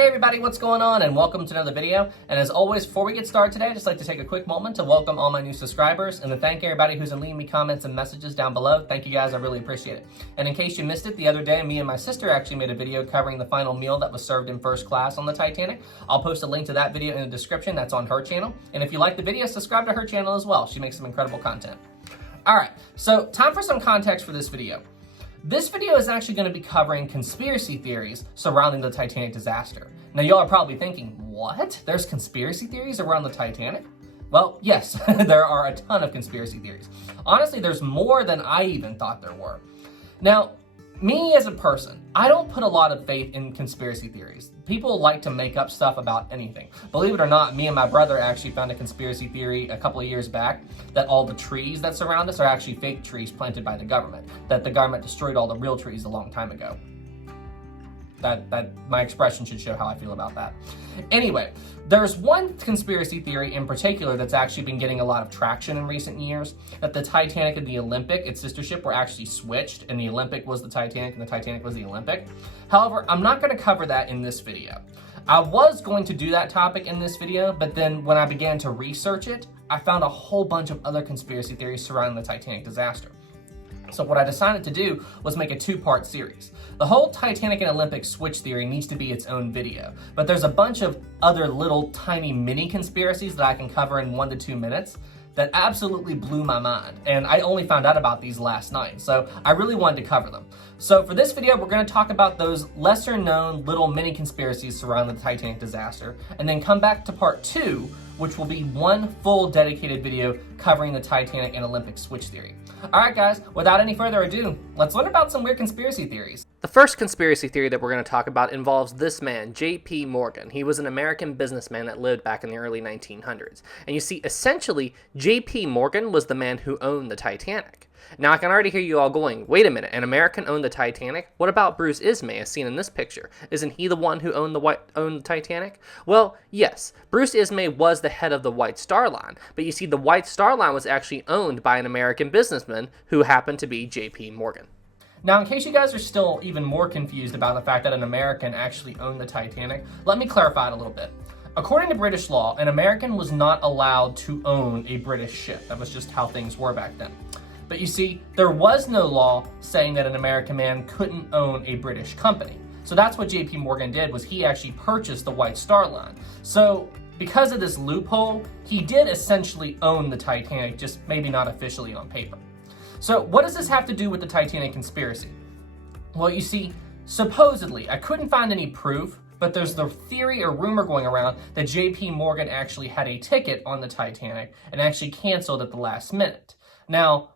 Hey everybody, what's going on? And welcome to another video. And as always, before we get started today, I'd just like to take a quick moment to welcome all my new subscribers and to thank everybody who's been leaving me comments and messages down below. Thank you guys, I really appreciate it. And in case you missed it, the other day, me and my sister actually made a video covering the final meal that was served in first class on the Titanic. I'll post a link to that video in the description. That's on her channel. And if you like the video, subscribe to her channel as well. She makes some incredible content. All right, so time for some context for this video. This video is actually going to be covering conspiracy theories surrounding the Titanic disaster. Now, y'all are probably thinking, what? There's conspiracy theories around the Titanic? Well, yes, there are a ton of conspiracy theories. Honestly, there's more than I even thought there were. Now, me as a person, I don't put a lot of faith in conspiracy theories. People like to make up stuff about anything. Believe it or not, me and my brother actually found a conspiracy theory a couple of years back that all the trees that surround us are actually fake trees planted by the government, that the government destroyed all the real trees a long time ago. That my expression should show how I feel about that. Anyway, there's one conspiracy theory in particular that's actually been getting a lot of traction in recent years, that the Titanic and the Olympic, its sister ship, were actually switched, and the Olympic was the Titanic and the Titanic was the Olympic. However, I'm not going to cover that in this video. I was going to do that topic in this video, but then when I began to research it, I found a whole bunch of other conspiracy theories surrounding the Titanic disaster. So what I decided to do was make a two-part series. The whole Titanic and Olympic switch theory needs to be its own video, but there's a bunch of other little tiny mini conspiracies that I can cover in 1 to 2 minutes that absolutely blew my mind, and I only found out about these last night, so I really wanted to cover them. So for this video, we're going to talk about those lesser known little mini conspiracies surrounding the Titanic disaster, and then come back to part 2, which will be one full dedicated video covering the Titanic and Olympic switch theory. Alright guys, without any further ado, let's learn about some weird conspiracy theories. The first conspiracy theory that we're going to talk about involves this man, J.P. Morgan. He was an American businessman that lived back in the early 1900s. And you see, essentially, J.P. Morgan was the man who owned the Titanic. Now, I can already hear you all going, wait a minute, an American owned the Titanic? What about Bruce Ismay, as seen in this picture? Isn't he the one who owned the Titanic? Well, yes, Bruce Ismay was the head of the White Star Line, but you see, the White Star Line was actually owned by an American businessman who happened to be J.P. Morgan. Now, in case you guys are still even more confused about the fact that an American actually owned the Titanic, let me clarify it a little bit. According to British law, an American was not allowed to own a British ship. That was just how things were back then. But you see, there was no law saying that an American man couldn't own a British company. So that's what J.P. Morgan did, was he actually purchased the White Star Line. So because of this loophole, he did essentially own the Titanic, just maybe not officially on paper. So what does this have to do with the Titanic conspiracy? Well, you see, supposedly, I couldn't find any proof, but there's the theory or rumor going around that J.P. Morgan actually had a ticket on the Titanic and actually canceled at the last minute. Now,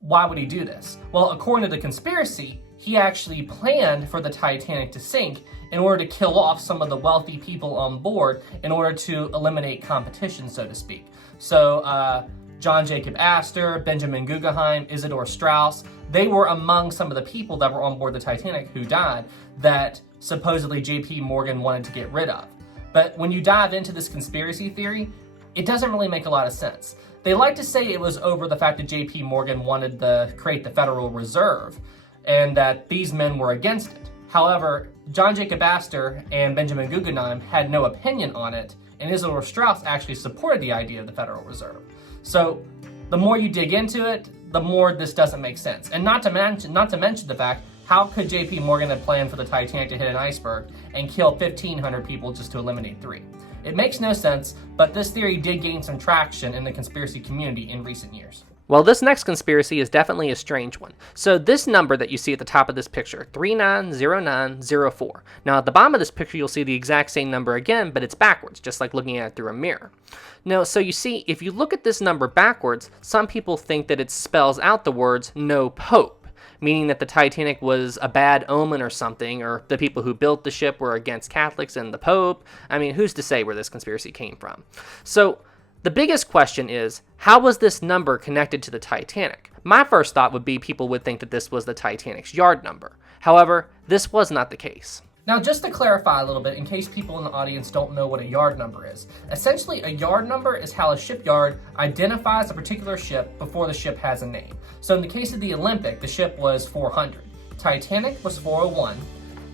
why would he do this? Well, according to the conspiracy, he actually planned for the Titanic to sink in order to kill off some of the wealthy people on board in order to eliminate competition, so to speak. So, John Jacob Astor, Benjamin Guggenheim, Isidor Straus, they were among some of the people that were on board the Titanic who died that supposedly J.P. Morgan wanted to get rid of. But when you dive into this conspiracy theory, it doesn't really make a lot of sense. They like to say it was over the fact that J.P. Morgan wanted to create the Federal Reserve and that these men were against it. However, John Jacob Astor and Benjamin Guggenheim had no opinion on it, and Isidor Straus actually supported the idea of the Federal Reserve. So the more you dig into it, the more this doesn't make sense. And not to mention the fact, how could J.P. Morgan have planned for the Titanic to hit an iceberg and kill 1,500 people just to eliminate 3? It makes no sense, but this theory did gain some traction in the conspiracy community in recent years. Well, this next conspiracy is definitely a strange one. So this number that you see at the top of this picture, 390904. Now at the bottom of this picture, you'll see the exact same number again, but it's backwards, just like looking at it through a mirror. Now, so you see, if you look at this number backwards, some people think that it spells out the words no pope, meaning that the Titanic was a bad omen or something, or the people who built the ship were against Catholics and the Pope. I mean, who's to say where this conspiracy came from? So the biggest question is, how was this number connected to the Titanic? My first thought would be people would think that this was the Titanic's yard number. However, this was not the case. Now, just to clarify a little bit, in case people in the audience don't know what a yard number is, essentially a yard number is how a shipyard identifies a particular ship before the ship has a name. So in the case of the Olympic, the ship was 400. Titanic was 401.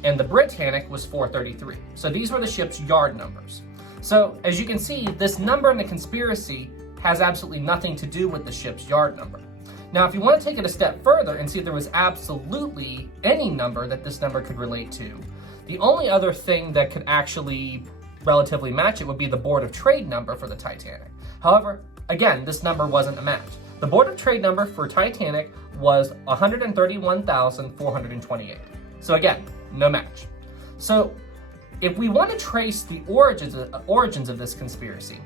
and the Britannic was 433. So these were the ship's yard numbers. So as you can see, this number in the conspiracy has absolutely nothing to do with the ship's yard number. Now, if you want to take it a step further and see if there was absolutely any number that this number could relate to, the only other thing that could actually relatively match it would be the Board of Trade number for the Titanic. However, again, this number wasn't a match. The Board of Trade number for Titanic was 131,428. So again, no match. So if we want to trace the origins of this conspiracy,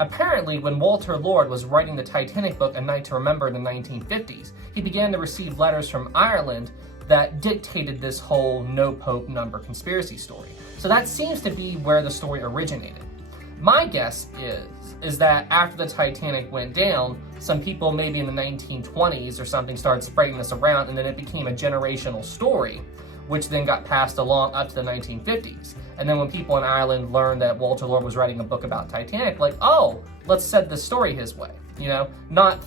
apparently when Walter Lord was writing the Titanic book A Night to Remember in the 1950s, he began to receive letters from Ireland that dictated this whole no Pope number conspiracy story. So that seems to be where the story originated. My guess is that after the Titanic went down, some people maybe in the 1920s or something started spreading this around, and then it became a generational story, which then got passed along up to the 1950s. And then when people in Ireland learned that Walter Lord was writing a book about Titanic, like, oh, let's set the story his way. You know,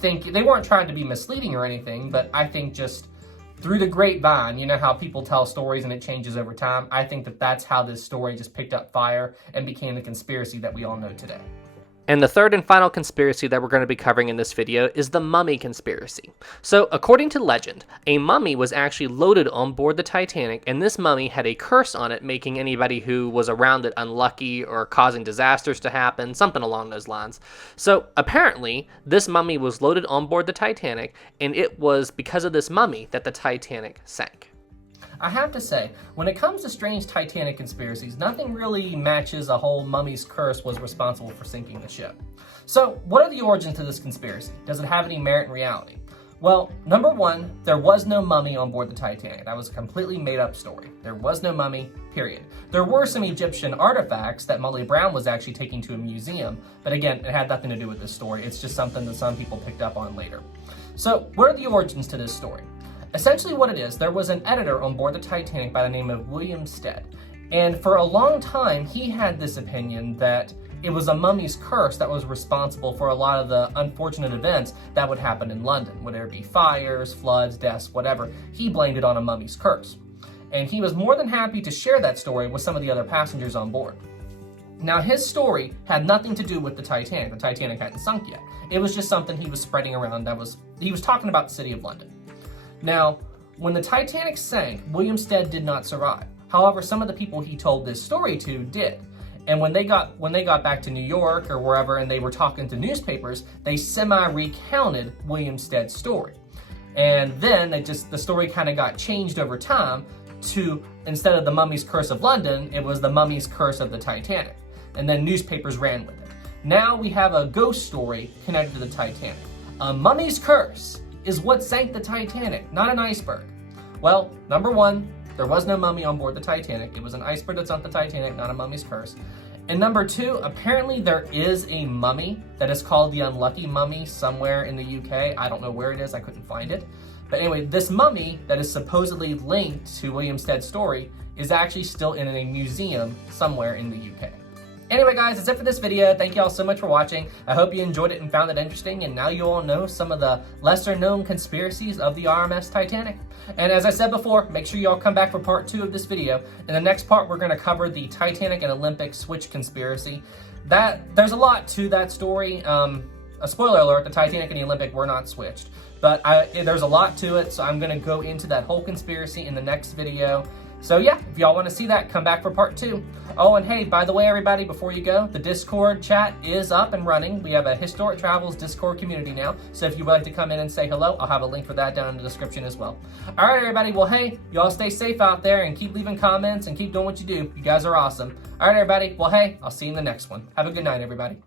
they weren't trying to be misleading or anything, but I think just through the grapevine, you know how people tell stories and it changes over time. I think that that's how this story just picked up fire and became the conspiracy that we all know today. And the third and final conspiracy that we're going to be covering in this video is the mummy conspiracy. So, according to legend, a mummy was actually loaded on board the Titanic, and this mummy had a curse on it, making anybody who was around it unlucky or causing disasters to happen, something along those lines. So, apparently, this mummy was loaded on board the Titanic, and it was because of this mummy that the Titanic sank. I have to say, when it comes to strange Titanic conspiracies, nothing really matches a whole mummy's curse was responsible for sinking the ship. So, what are the origins to this conspiracy? Does it have any merit in reality? Well, number one, there was no mummy on board the Titanic. That was a completely made-up story. There was no mummy, period. There were some Egyptian artifacts that Molly Brown was actually taking to a museum, but again, it had nothing to do with this story. It's just something that some people picked up on later. So, what are the origins to this story? Essentially what it is, there was an editor on board the Titanic by the name of William Stead. And for a long time, he had this opinion that it was a mummy's curse that was responsible for a lot of the unfortunate events that would happen in London, whether it be fires, floods, deaths, whatever. He blamed it on a mummy's curse. And he was more than happy to share that story with some of the other passengers on board. Now, his story had nothing to do with the Titanic. The Titanic hadn't sunk yet. It was just something he was spreading around he was talking about the city of London. Now, when the Titanic sank, William Stead did not survive. However, some of the people he told this story to did. And when they got back to New York or wherever and they were talking to newspapers, they semi-recounted William Stead's story. And then the story kind of got changed over time to, instead of the mummy's curse of London, it was the mummy's curse of the Titanic. And then newspapers ran with it. Now we have a ghost story connected to the Titanic. A mummy's curse is what sank the Titanic, not an iceberg. Well, number one, there was no mummy on board the Titanic. It was an iceberg that sunk the Titanic, not a mummy's curse. And number two, apparently there is a mummy that is called the Unlucky Mummy somewhere in the UK. I don't know where it is, I couldn't find it. But anyway, this mummy that is supposedly linked to William Stead's story is actually still in a museum somewhere in the UK. Anyway guys, that's it for this video. Thank you all so much for watching. I hope you enjoyed it and found it interesting, and now you all know some of the lesser known conspiracies of the RMS Titanic. And as I said before, make sure you all come back for part 2 of this video. In the next part, we're going to cover the Titanic and Olympic switch conspiracy. There's a lot to that story. A spoiler alert, the Titanic and the Olympic were not switched. But there's a lot to it, so I'm going to go into that whole conspiracy in the next video. So yeah, if y'all want to see that, come back for part 2. Oh, and hey, by the way, everybody, before you go, the Discord chat is up and running. We have a Historic Travels Discord community now. So if you'd like to come in and say hello, I'll have a link for that down in the description as well. All right, everybody. Well, hey, y'all stay safe out there and keep leaving comments and keep doing what you do. You guys are awesome. All right, everybody. Well, hey, I'll see you in the next one. Have a good night, everybody.